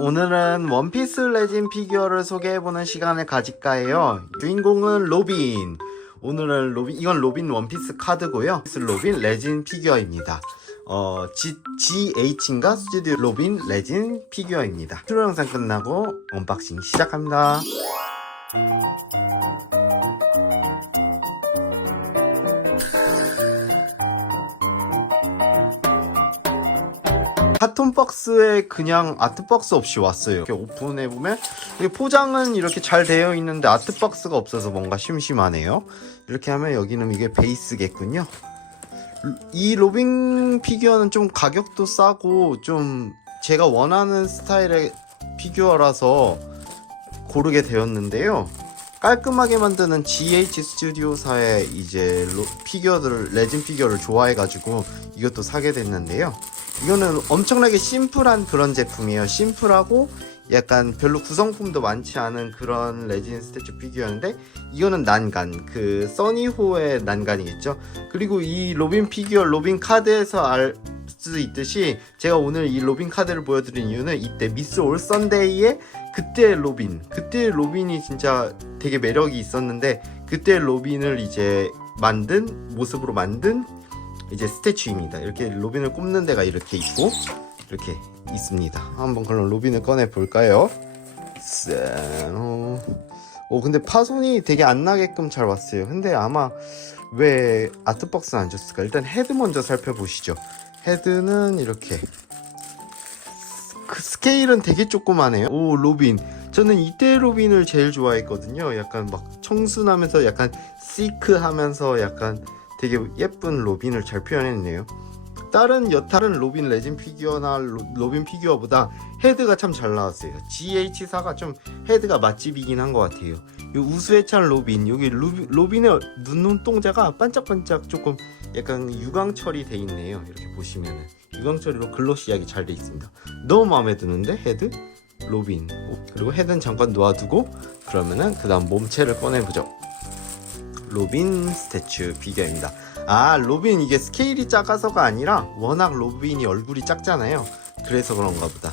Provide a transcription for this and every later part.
오늘은 원피스 레진 피규어를 소개해보는 시간을 가질까 해요. 주인공은 로빈. 오늘은 로빈, 이건 로빈 원피스 카드고요. 로빈 레진 피규어입니다. 어, G, GH인가? 스튜디오 로빈 레진 피규어입니다. 트로 영상 끝나고 언박싱 시작합니다. 카톤 박스에 그냥 아트 박스 없이 왔어요. 이렇게 오픈해 보면 이게 포장은 이렇게 잘 되어 있는데 아트 박스가 없어서 뭔가 심심하네요. 이렇게 하면 여기는 이게 베이스겠군요. 이 로빙 피규어는 좀 가격도 싸고 좀 제가 원하는 스타일의 피규어라서 고르게 되었는데요. 깔끔하게 만드는 GH 스튜디오사의 이제 로- 피규어들을 레진 피규어를 좋아해가지고 이것도 사게 됐는데요. 이거는 엄청나게 심플한 그런 제품이에요. 심플하고 약간 별로 구성품도 많지 않은 그런 레진 스태츄 피규어인데 이거는 난간 그 써니호의 난간이겠죠. 그리고 이 로빈 피규어 로빈 카드에서 알 수 있듯이 제가 오늘 이 로빈 카드를 보여드린 이유는 이때 미스 올 선데이의 그때 로빈 그때 로빈이 진짜 되게 매력이 있었는데 그때 로빈을 이제 만든 모습으로 만든 이제 스태츄입니다. 이렇게 로빈을 꼽는 데가 이렇게 있고 이렇게 있습니다. 한번 그럼 로빈을 꺼내 볼까요? 오, 오 근데 파손이 되게 안 나게끔 잘 왔어요. 근데 아마 왜 아트박스 안 줬을까? 일단 헤드 먼저 살펴보시죠. 헤드는 이렇게 그 스케일은 되게 조그마네요. 오 로빈. 저는 이때 로빈을 제일 좋아했거든요. 약간 막 청순하면서 약간 시크하면서 약간 되게 예쁜 로빈을 잘 표현했네요. 다른 여타른 로빈 레진 피규어나 로, 로빈 피규어보다 헤드가 참 잘 나왔어요. GH4가 좀 헤드가 맛집이긴 한 것 같아요. 이 우수에 찬 로빈 여기 루, 로빈 의 눈 눈동자가 반짝반짝 조금 약간 유광 처리 돼 있네요. 이렇게 보시면은 유광 처리로 글로시하게 잘 돼 있습니다. 너무 마음에 드는데 헤드 로빈 오, 그리고 헤드는 잠깐 놓아두고 그러면은 그다음 몸체를 꺼내보죠. 로빈 스태츄 피규어입니다. 아 로빈 이게 스케일이 작아서가 아니라 워낙 로빈이 얼굴이 작잖아요. 그래서 그런가 보다.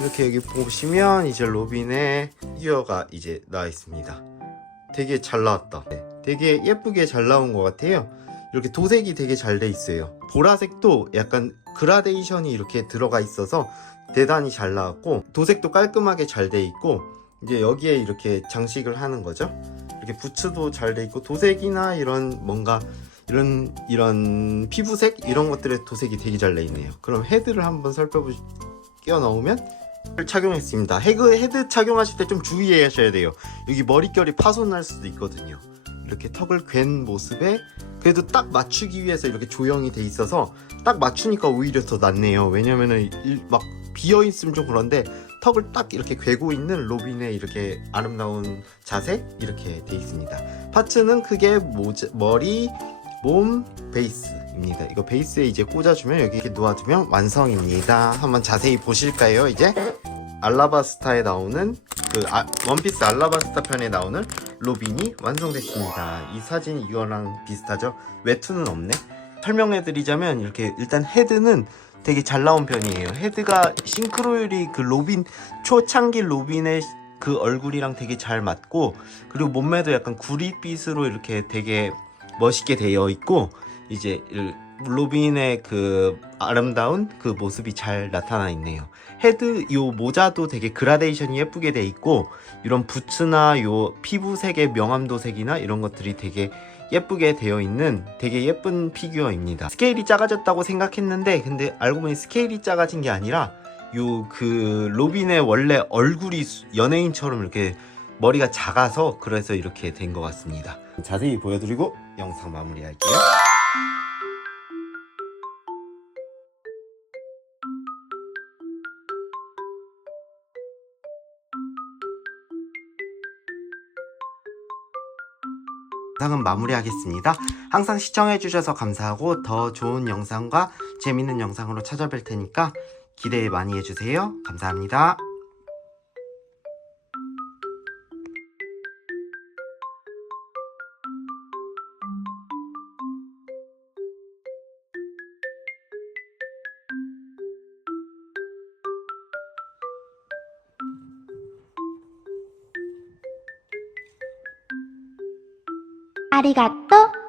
이렇게 여기 보시면 이제 로빈의 피규어가 이제 나와 있습니다. 되게 잘 나왔다. 네, 되게 예쁘게 잘 나온 것 같아요. 이렇게 도색이 되게 잘 돼 있어요. 보라색도 약간 그라데이션이 이렇게 들어가 있어서 대단히 잘 나왔고 도색도 깔끔하게 잘 돼 있고 이제 여기에 이렇게 장식을 하는 거죠. 이렇게 부츠도 잘 돼 있고 도색이나 이런 뭔가 이런 이런 피부색 이런 것들의 도색이 되게 잘 돼 있네요. 그럼 헤드를 한번 살펴보 끼워 넣으면 착용했습니다. 헤드 헤드 착용하실 때 좀 주의하셔야 돼요. 여기 머릿결이 파손날 수도 있거든요. 이렇게 턱을 괜 모습에 그래도 딱 맞추기 위해서 이렇게 조형이 돼 있어서 딱 맞추니까 오히려 더 낫네요. 왜냐면은 일- 막 비어 있으면 좀 그런데 턱을 딱 이렇게 괴고 있는 로빈의 이렇게 아름다운 자세 이렇게 돼 있습니다. 파츠는 크게 모자, 머리, 몸, 베이스입니다. 이거 베이스에 이제 꽂아주면 여기 이렇게 놓아두면 완성입니다. 한번 자세히 보실까요? 이제 알라바스타에 나오는 그 아- 원피스 알라바스타 편에 나오는 로빈이 완성됐습니다. 이 사진 이거랑 비슷하죠? 외투는 없네. 설명해드리자면 이렇게 일단 헤드는 되게 잘 나온 편이에요. 헤드가 싱크로율이 그 로빈 초창기 로빈의 그 얼굴이랑 되게 잘 맞고 그리고 몸매도 약간 구릿빛으로 이렇게 되게 멋있게 되어 있고 이제 이 로빈의 그 아름다운 그 모습이 잘 나타나 있네요. 헤드 요 모자도 되게 그라데이션이 예쁘게 돼 있고 이런 부츠나 요 피부색의 명암도색이나 이런 것들이 되게 예쁘게 되어 있는 되게 예쁜 피규어입니다. 스케일이 작아졌다고 생각했는데 근데 알고 보니 스케일이 작아진 게 아니라 요 그 로빈의 원래 얼굴이 수- 연예인처럼 이렇게 머리가 작아서 그래서 이렇게 된 것 같습니다. 자세히 보여드리고 영상 마무리할게요. 영상은 마무리하겠습니다. 항상 시청해주셔서 감사하고 더 좋은 영상과 재밌는 영상으로 찾아뵐 테니까 기대 많이 해주세요. 감사합니다. 아리가또